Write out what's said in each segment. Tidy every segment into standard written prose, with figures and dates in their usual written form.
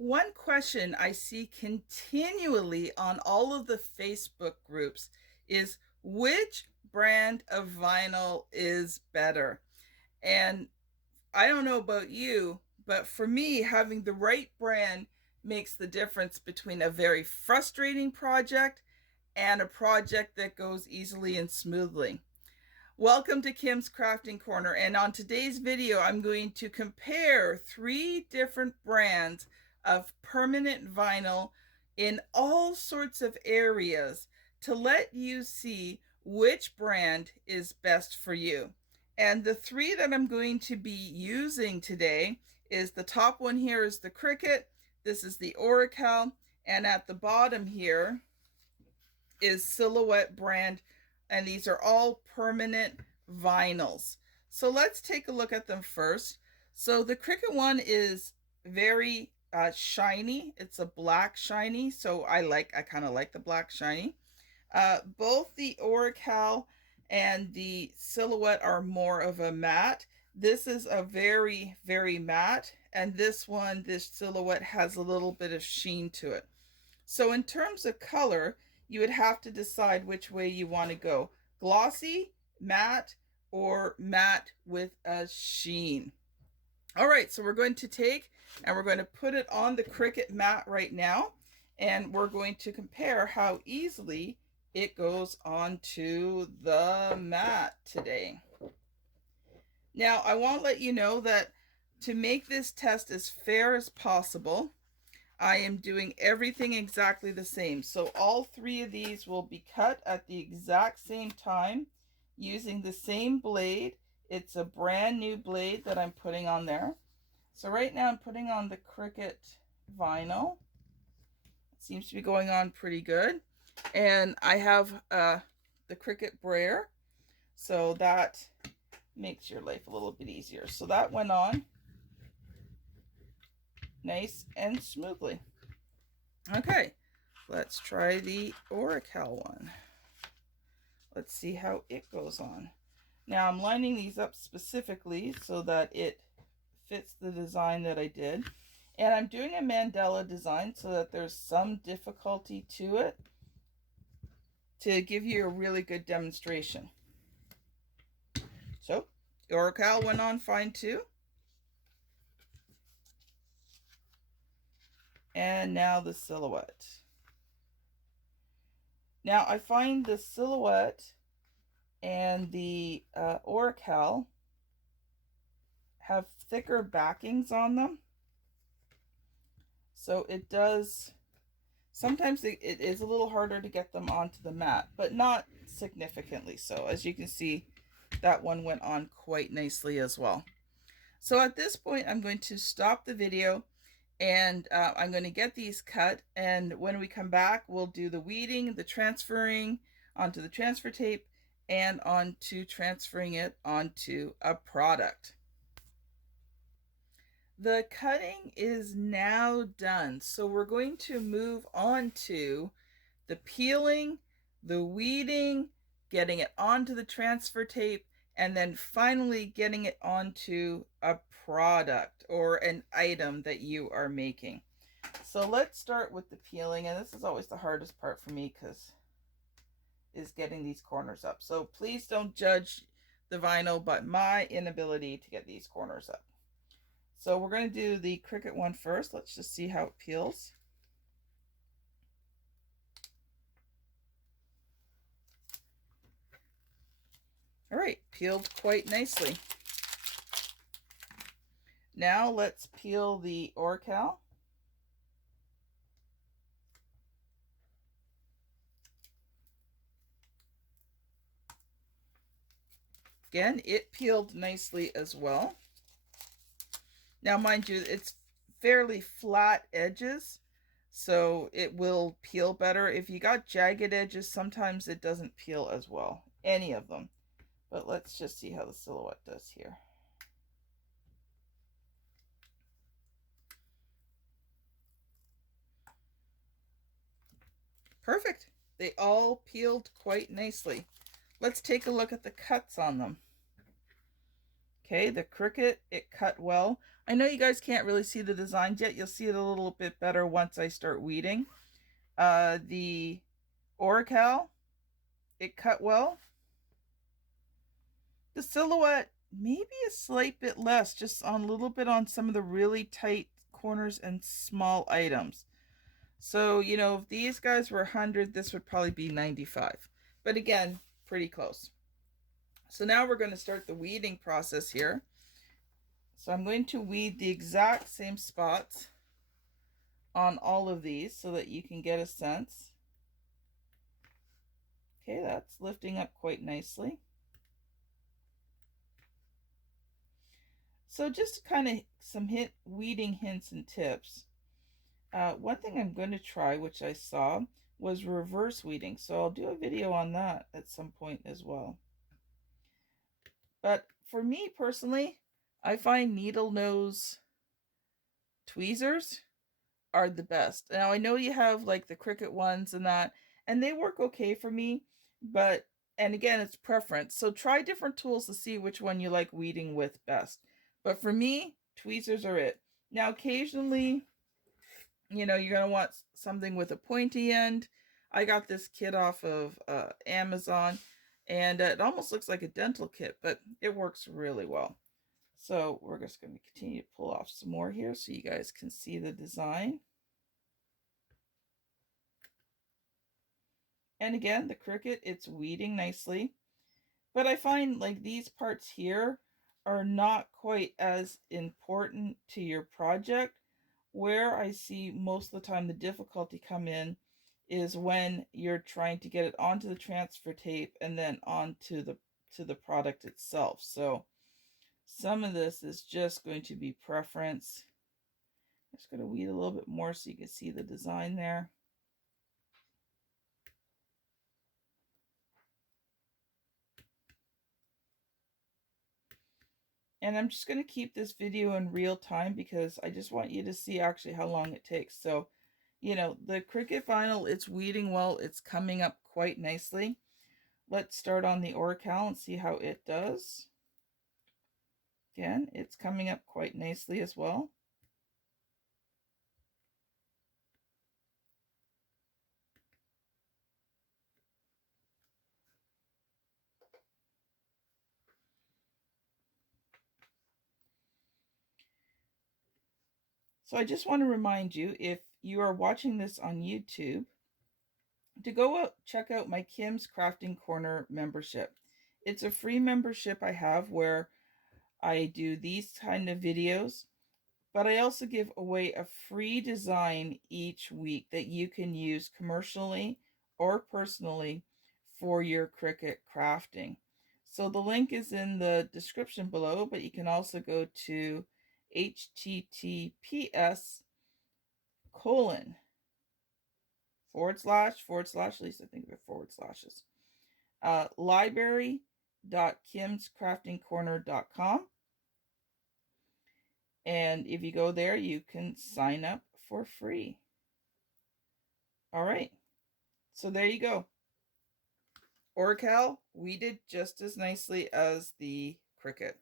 One question I see continually on all of the Facebook groups is which brand of vinyl is better? And I don't know about you, but for me, having the right brand makes the difference between a very frustrating project and a project that goes easily and smoothly. Welcome to Kim's Crafting Corner, and on today's video I'm going to compare 3 different brands of permanent vinyl in all sorts of areas to let you see which brand is best for you. And the 3 that I'm going to be using today is the top one here is the Cricut, this is the Oracal, and at the bottom here is Silhouette brand, and these are all permanent vinyls. So let's take a look at them first. So the Cricut one is very shiny. It's a black shiny, so I kind of like the black shiny. Both the Oracal and the Silhouette are more of a matte. This is a very, very matte, and this Silhouette has a little bit of sheen to it. So in terms of color, you would have to decide which way you want to go. Glossy, matte, or matte with a sheen. All right, so we're going to take and we're going to put it on the Cricut mat right now, and we're going to compare how easily it goes onto the mat today. Now, I want to let you know that to make this test as fair as possible, I am doing everything exactly the same. So all 3 of these will be cut at the exact same time using the same blade. It's a brand new blade that I'm putting on there. So right now I'm putting on the Cricut vinyl. It seems to be going on pretty good. And I have the Cricut brayer, so that makes your life a little bit easier. So that went on nice and smoothly. Okay, let's try the Oracal one. Let's see how it goes on. Now I'm lining these up specifically so that it fits the design that I did. And I'm doing a mandala design so that there's some difficulty to it to give you a really good demonstration. So, Oracal went on fine too. And now the Silhouette. Now I find the Silhouette and the Oracal have thicker backings on them. So it does, sometimes it is a little harder to get them onto the mat, but not significantly so. As you can see, that one went on quite nicely as well. So at this point, I'm going to stop the video and I'm going to get these cut. And when we come back, we'll do the weeding, the transferring onto the transfer tape, and onto transferring it onto a product. The cutting is now done. So we're going to move on to the peeling, the weeding, getting it onto the transfer tape, and then finally getting it onto a product or an item that you are making. So let's start with the peeling, and this is always the hardest part for me because is getting these corners up. So please don't judge the vinyl but my inability to get these corners up. So we're going to do the Cricut one first. Let's just see how it peels. All right, peeled quite nicely. Now let's peel the Oracal. Again, it peeled nicely as well. Now, mind you, it's fairly flat edges, so it will peel better. If you got jagged edges, sometimes it doesn't peel as well, any of them. But let's just see how the Silhouette does here. Perfect. They all peeled quite nicely. Let's take a look at the cuts on them. Okay, the Cricut, it cut well. I know you guys can't really see the designs yet. You'll see it a little bit better once I start weeding. The Oracal, it cut well. The Silhouette, maybe a slight bit less, just on a little bit on some of the really tight corners and small items. So, you know, if these guys were 100, this would probably be 95. But again, pretty close. So now we're going to start the weeding process here. So I'm going to weed the exact same spots on all of these so that you can get a sense. Okay, that's lifting up quite nicely. So just kind of some weeding hints and tips. One thing I'm going to try, which I saw, was reverse weeding. So I'll do a video on that at some point as well. But for me personally, I find needle nose tweezers are the best. Now I know you have like the Cricut ones and that, and they work okay for me, but, and again, it's preference. So try different tools to see which one you like weeding with best. But for me, tweezers are it. Now occasionally, you know, you're going to want something with a pointy end. I got this kit off of Amazon, and it almost looks like a dental kit, but it works really well. So we're just going to continue to pull off some more here so you guys can see the design. And again, the Cricut, it's weeding nicely. But I find like these parts here are not quite as important to your project. Where I see most of the time the difficulty come in is when you're trying to get it onto the transfer tape and then onto the product itself. So some of this is just going to be preference. I'm just going to weed a little bit more so you can see the design there. And I'm just going to keep this video in real time because I just want you to see actually how long it takes. So, you know, the Cricut vinyl, it's weeding well. It's coming up quite nicely. Let's start on the Oracal and see how it does. Again, it's coming up quite nicely as well. So I just want to remind you, if you are watching this on YouTube, to go out, check out my Kim's Crafting Corner membership. It's a free membership I have where I do these kind of videos, but I also give away a free design each week that you can use commercially or personally for your Cricut crafting. So the link is in the description below, but you can also go to https:// at least I think they're forward slashes, library.kimscraftingcorner.com. And if you go there, you can sign up for free. All right. So there you go. Oracal weeded just as nicely as the Cricut.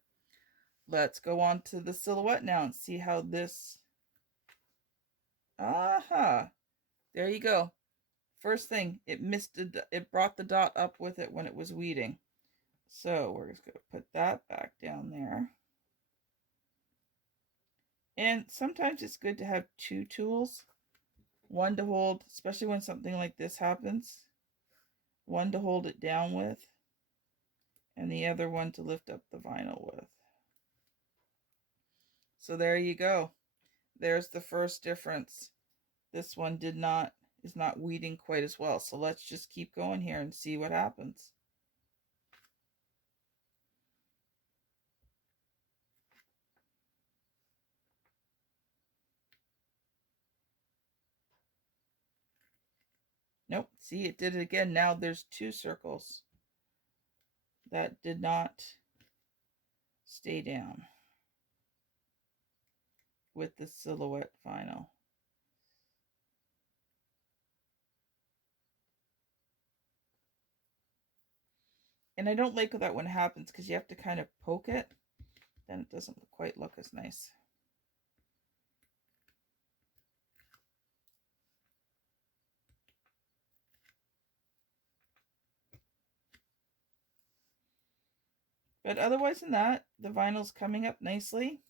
Let's go on to the Silhouette now and see how this... Aha! There you go. First thing, it brought the dot up with it when it was weeding. So we're just going to put that back down there. And sometimes it's good to have two tools. One to hold, especially when something like this happens. One to hold it down with. And the other one to lift up the vinyl with. So there you go. There's the first difference. This one is not weeding quite as well. So let's just keep going here and see what happens. Nope, see, it did it again. Now there's two circles that did not stay down with the Silhouette vinyl. And I don't like that when it happens because you have to kind of poke it. Then it doesn't quite look as nice. But otherwise than that, the vinyl's coming up nicely.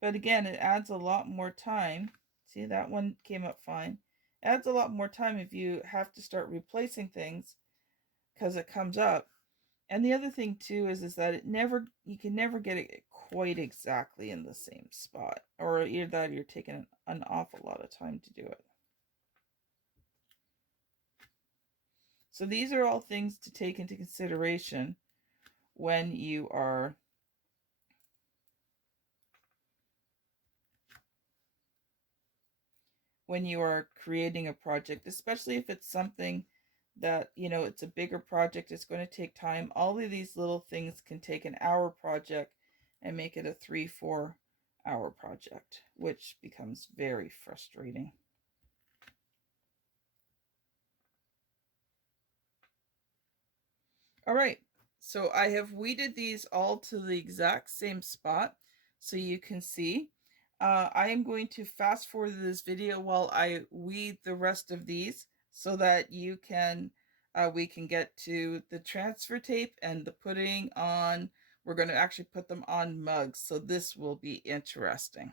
But again, it adds a lot more time. See, that one came up fine. It adds a lot more time if you have to start replacing things because it comes up. And the other thing too is that you can never get it quite exactly in the same spot, or either that or you're taking an awful lot of time to do it. So these are all things to take into consideration when you are creating a project, especially if it's something that, it's a bigger project, it's going to take time. All of these little things can take an hour project and make it a 3-4 hour project, which becomes very frustrating. All right, so I have weeded these all to the exact same spot so you can see. I am going to fast forward this video while I weed the rest of these so that you can we can get to the transfer tape and the putting on. We're going to actually put them on mugs, so this will be interesting.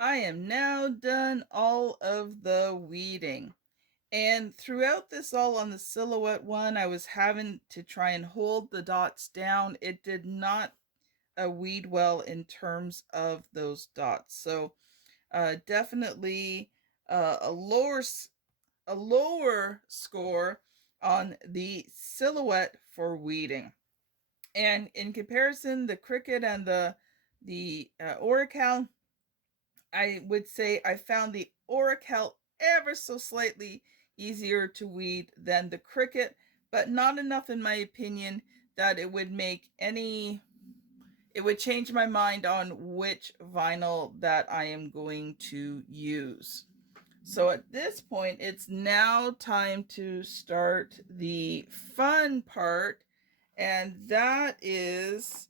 I am now done all of the weeding. And throughout this all on the silhouette one, I was having to try and hold the dots down. It did not weed well in terms of those dots. So definitely a lower score on the silhouette for weeding. And in comparison, the Cricut and the Oracal, I would say I found the Oracal ever so slightly easier to weed than the Cricut, but not enough in my opinion that it would change my mind on which vinyl that I am going to use. So at this point, it's now time to start the fun part, and that is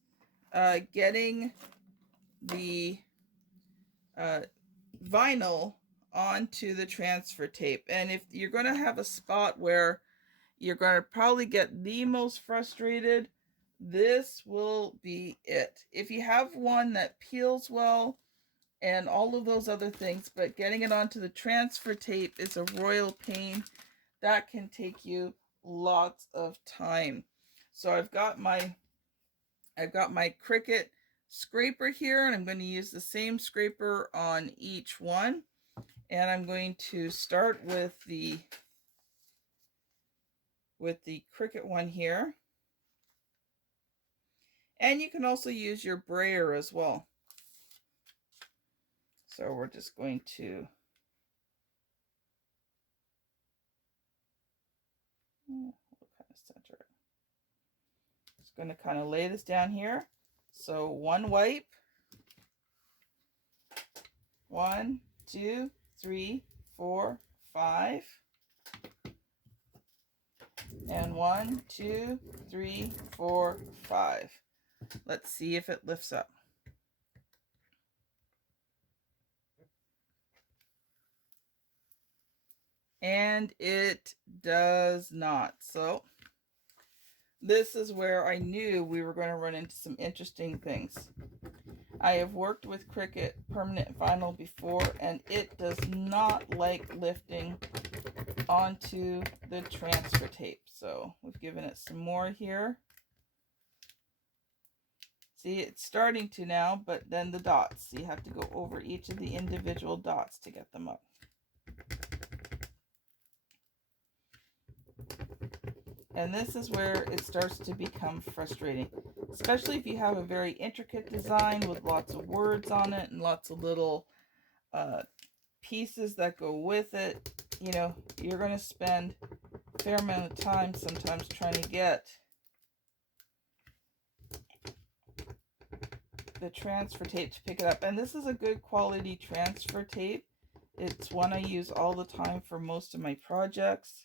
getting the vinyl onto the transfer tape. And if you're going to have a spot where you're going to probably get the most frustrated, this will be it. If you have one that peels well and all of those other things, but getting it onto the transfer tape is a royal pain. That can take you lots of time. So I've got my Cricut scraper here, and I'm going to use the same scraper on each one. And I'm going to start with the Cricut one here. And you can also use your brayer as well. So we're just going to center it. Just going to kind of lay this down here. So one wipe. 1, 2, 3, 4, 5. And 1, 2, 3, 4, 5. Let's see if it lifts up. And it does not. So this is where I knew we were going to run into some interesting things. I have worked with Cricut permanent vinyl before, and it does not like lifting onto the transfer tape. So we've given it some more here. See, it's starting to now, but then the dots. So you have to go over each of the individual dots to get them up. And this is where it starts to become frustrating, especially if you have a very intricate design with lots of words on it and lots of little pieces that go with it. you know, you're going to spend a fair amount of time sometimes trying to get the transfer tape to pick it up. And this is a good quality transfer tape. It's one I use all the time for most of my projects.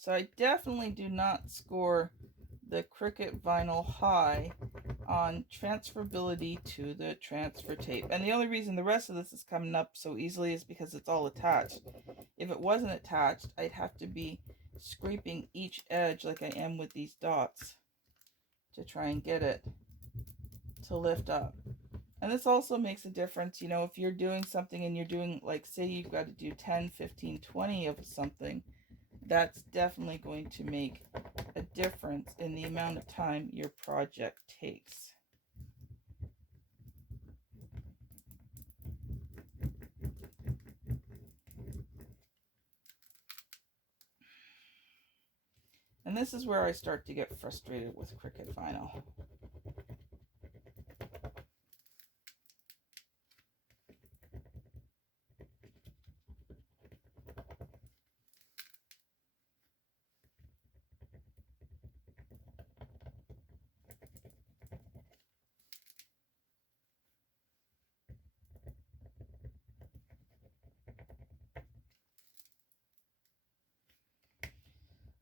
So I definitely do not score the Cricut vinyl high on transferability to the transfer tape. And the only reason the rest of this is coming up so easily is because it's all attached. If it wasn't attached, I'd have to be scraping each edge like I am with these dots to try and get it to lift up. And this also makes a difference, you know, if you're doing something and you're doing, like, say you've got to do 10, 15, 20 of something, that's definitely going to make a difference in the amount of time your project takes. And this is where I start to get frustrated with Cricut vinyl.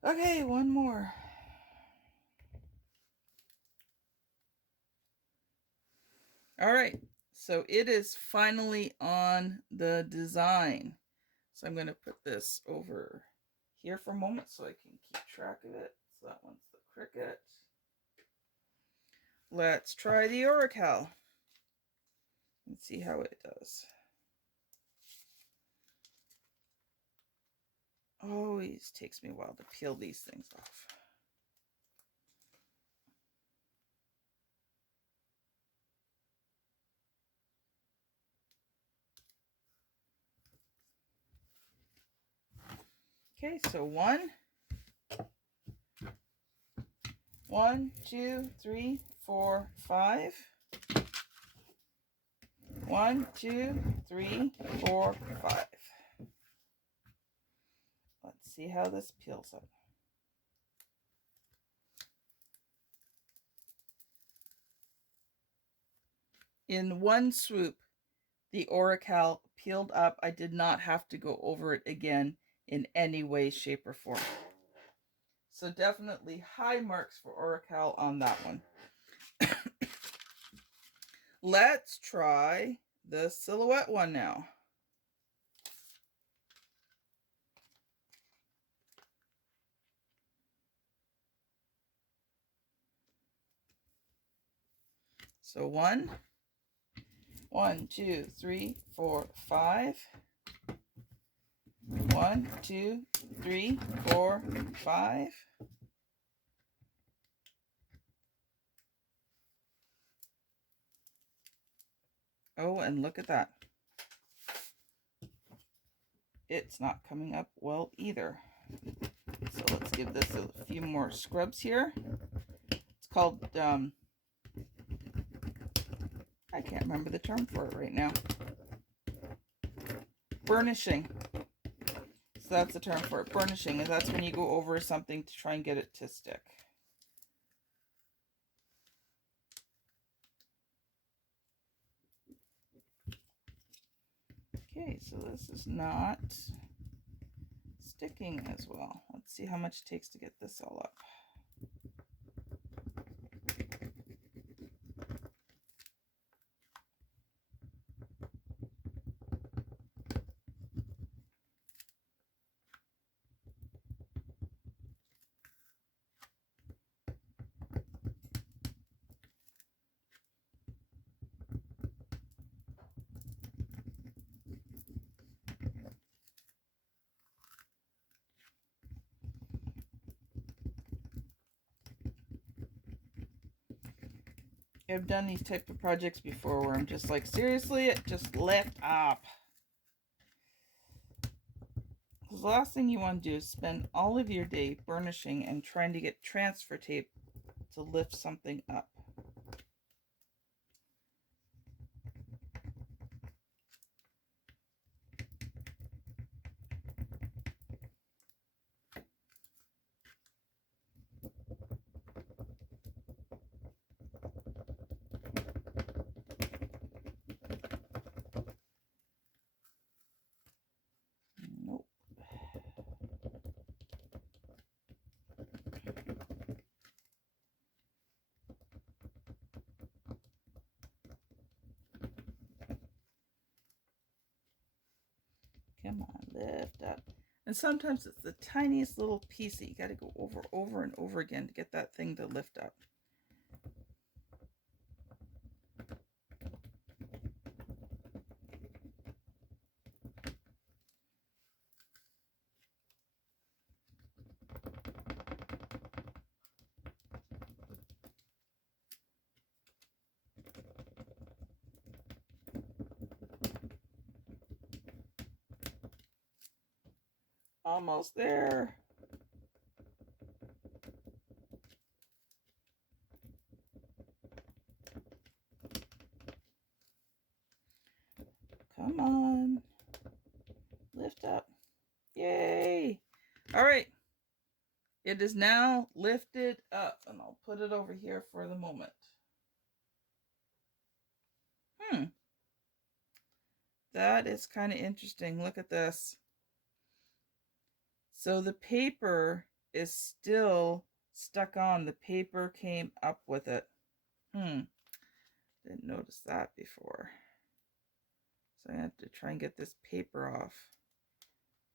Okay, one more. All right, so it is finally on the design. So I'm going to put this over here for a moment so I can keep track of it. So that one's the Cricut. Let's try the Oracal and see how it does. Always takes me a while to peel these things off. Okay, so 1, 2, 3, 4, 5. 1, 2, 3, 4, 5. Let's see how this peels up. In one swoop, the Oracal peeled up. I did not have to go over it again in any way, shape, or form. So definitely high marks for Oracal on that one. Let's try the Silhouette one now. So 1, 2, 3, 4, 5. 1, 2, 3, 4, 5. Oh, and look at that. It's not coming up well either. So let's give this a few more scrubs here. It's called, I can't remember the term for it right now. Burnishing. So that's the term for it, burnishing. And that's when you go over something to try and get it to stick. Okay, so this is not sticking as well. Let's see how much it takes to get this all up. I've done these type of projects before where I'm just like, seriously, it just lift up. Because the last thing you want to do is spend all of your day burnishing and trying to get transfer tape to lift something up. Nope. Come on, lift up. And sometimes it's the tiniest little piece that you got to go over and over again to get that thing to lift up. Almost there. Come on. Lift up. Yay. All right. It is now lifted up, and I'll put it over here for the moment. That is kind of interesting. Look at this. So the paper is still stuck on. The paper came up with it. Didn't notice that before. So I have to try and get this paper off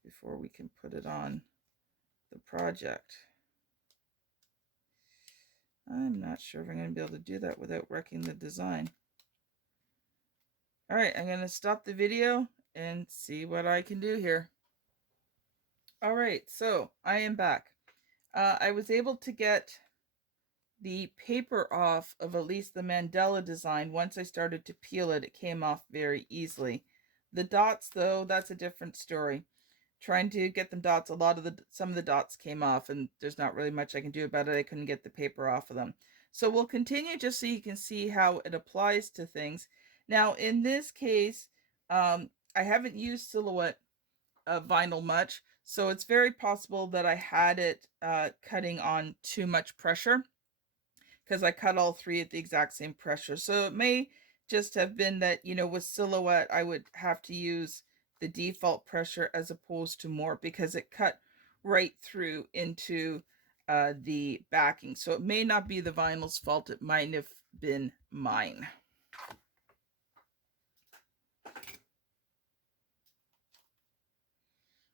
before we can put it on the project. I'm not sure if I'm going to be able to do that without wrecking the design. All right, I'm going to stop the video and see what I can do here. All right, so I am back. I was able to get the paper off of at least the Mandela design. Once I started to peel it, it came off very easily. The dots, though, that's a different story. Trying to get them dots, some of the dots came off, and there's not really much I can do about it. I couldn't get the paper off of them. So we'll continue just so you can see how it applies to things. Now, in this case, I haven't used Silhouette vinyl much, so it's very possible that I had it cutting on too much pressure, because I cut all three at the exact same pressure. So it may just have been that, you know, with Silhouette, I would have to use the default pressure as opposed to more, because it cut right through into the backing. So it may not be the vinyl's fault. It might have been mine.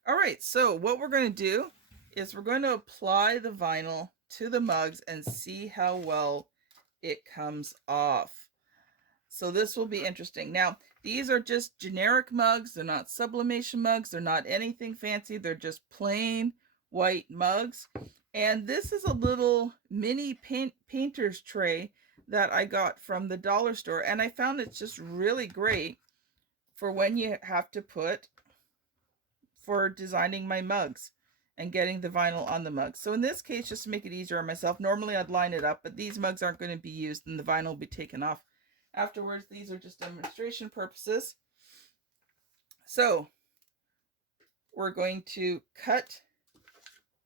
All right, so what we're going to do is we're going to apply the vinyl to the mugs and see how well it comes off. So this will be interesting. Now, these are just generic mugs. They're not sublimation mugs. They're not anything fancy. They're just plain white mugs. And this is a little mini painter's tray that I got from the dollar store. And I found it's just really great for when you have to put for designing my mugs and getting the vinyl on the mugs. So in this case, just to make it easier on myself, normally I'd line it up, but these mugs aren't going to be used and the vinyl will be taken off afterwards. These are just demonstration purposes. So we're going to cut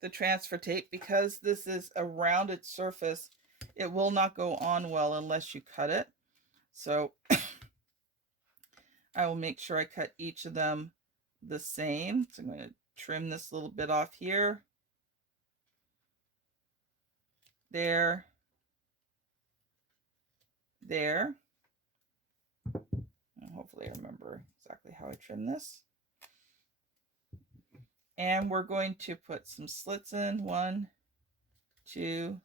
the transfer tape. Because this is a rounded surface, it will not go on well unless you cut it. So I will make sure I cut each of them the same. So I'm going to trim this little bit off here, there, there. And hopefully I remember exactly how I trim this. And we're going to put some slits in. 1, 2,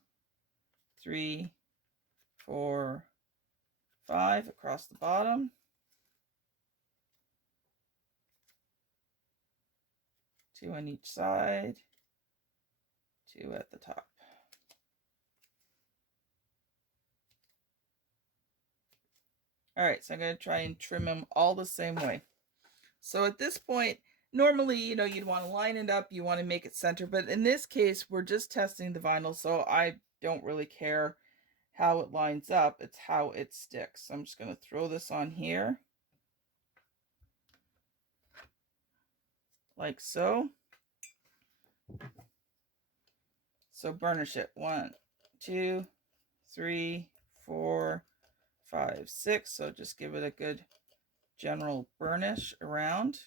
3, 4, 5 across the bottom. 2 on each side, 2 at the top. All right, so I'm going to try and trim them all the same way. So at this point, Normally, you know, you'd want to line it up, you want to make it center, but in this case, we're just testing the vinyl, so I don't really care how it lines up, it's how it sticks. So I'm just going to throw this on here, like so. So burnish it. 1, 2, 3, 4, 5, 6. So just give it a good general burnish around.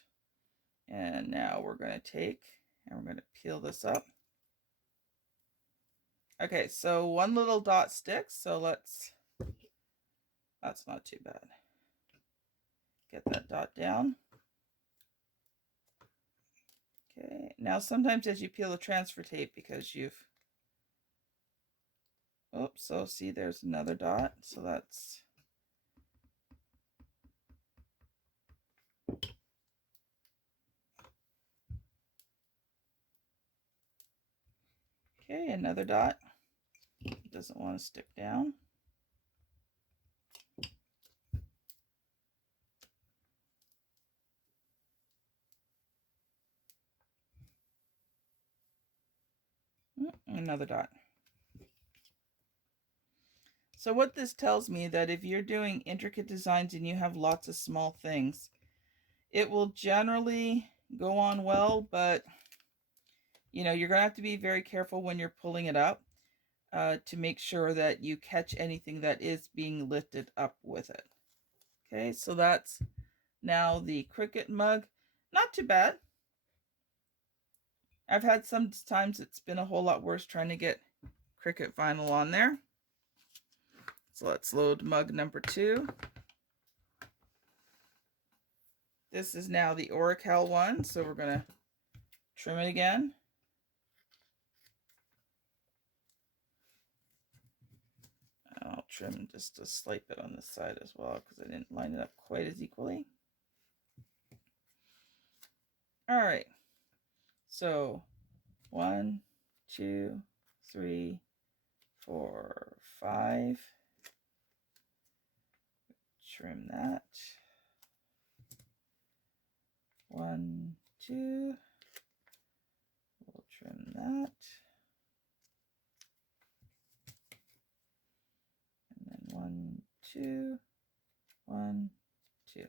And now we're going to take and we're going to peel this up. Okay, so one little dot sticks. So that's not too bad. Get that dot down. Okay, now sometimes as you peel the transfer tape, because you've, oops, so see there's another dot. So that's, okay, another dot. It doesn't want to stick down. Another dot. So what this tells me that if you're doing intricate designs and you have lots of small things, it will generally go on well, but you know, you're going to have to be very careful when you're pulling it up to make sure that you catch anything that is being lifted up with it. Okay, so that's now the Cricut mug. Not too bad. I've had some times it's been a whole lot worse trying to get Cricut vinyl on there. So let's load mug number 2. This is now the Oracal one, so we're going to trim it again. I'll trim just a slight bit on this side as well because I didn't line it up quite as equally. All right, so 1, 2, 3, 4, 5. Trim that. 1, 2. We'll trim that. And then 1, 2, 1, 2.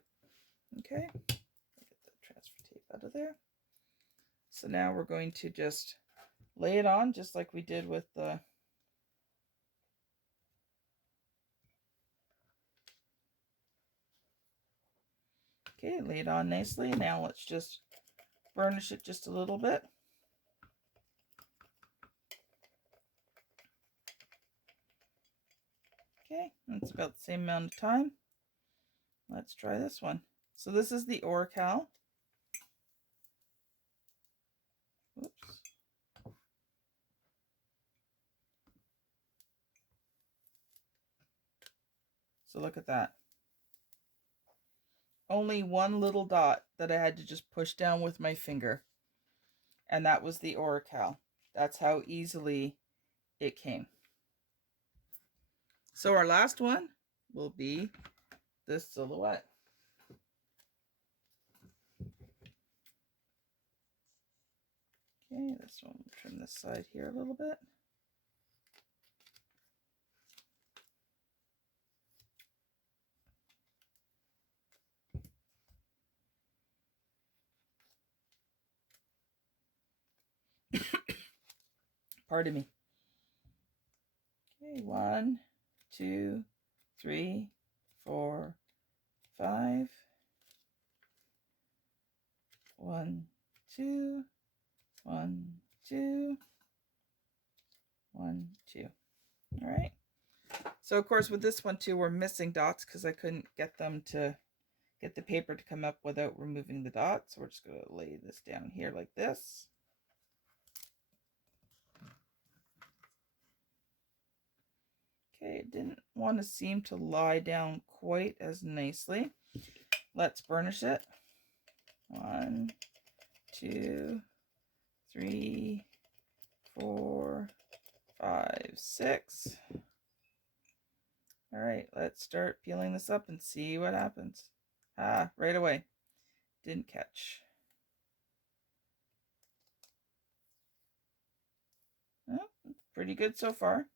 Okay. Get the transfer tape out of there. So now we're going to just lay it on just like we did with the okay, lay it on nicely. Now let's just burnish it just a little bit. Okay, that's about the same amount of time. Let's try this one. So this is the Oracal. Oops. So look at that. Only one little dot that I had to just push down with my finger. And that was the Oracal. That's how easily it came. So our last one will be this silhouette. Okay, this one, we'll trim this side here a little bit. Pardon me. Okay, 1, 2, 3, 4, 5. 1, 2, 1, 2, 1, 2. All right. So of course with this one too, we're missing dots because I couldn't get them to get the paper to come up without removing the dots. So we're just going to lay this down here like this. Okay, it didn't want to seem to lie down quite as nicely. Let's burnish it. 1, 2, 3, 4, 5, 6. All right, let's start peeling this up and see what happens. Ah, right away. Didn't catch. Pretty good so far.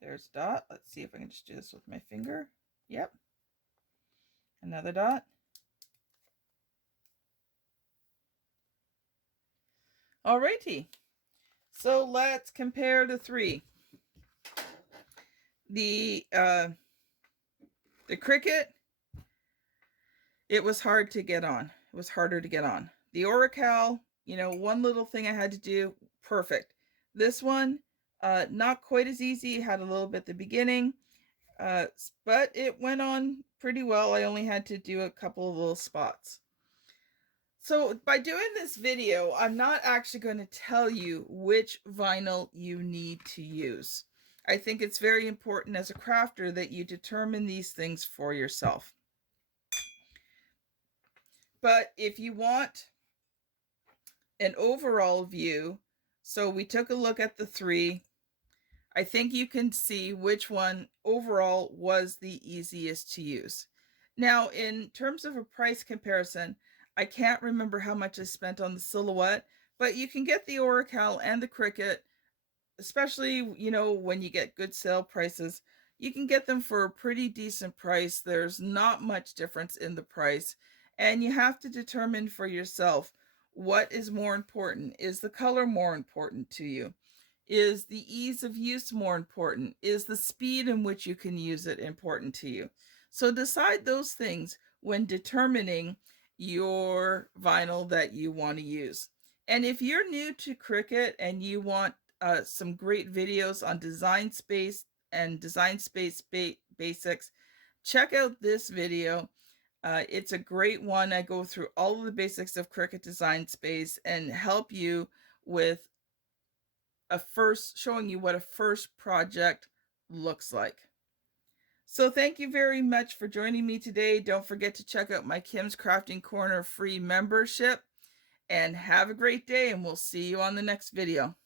There's a dot. Let's see if I can just do this with my finger. Yep. Another dot. Alrighty. So let's compare the three. The Cricut, it was hard to get on. It was harder to get on. The Oracal, you know, one little thing I had to do, perfect. This one, not quite as easy. It had a little bit at the beginning, but it went on pretty well. I only had to do a couple of little spots. So by doing this video, I'm not actually going to tell you which vinyl you need to use. I think it's very important as a crafter that you determine these things for yourself. But if you want an overall view, so we took a look at the three, I think you can see which one overall was the easiest to use. Now, in terms of a price comparison, I can't remember how much I spent on the Silhouette, but you can get the Oracal and the Cricut, especially, you know, when you get good sale prices, you can get them for a pretty decent price. There's not much difference in the price, and you have to determine for yourself what is more important. Is the color more important to you? Is the ease of use more important? Is the speed in which you can use it important to you? So decide those things when determining your vinyl that you want to use. And if you're new to Cricut and you want some great videos on design space and design space basics, check out this video. It's a great one. I go through all of the basics of Cricut Design Space and help you with showing you what a first project looks like. So thank you very much for joining me today. Don't forget to check out my Kim's Crafting Corner free membership, and have a great day, and we'll see you on the next video.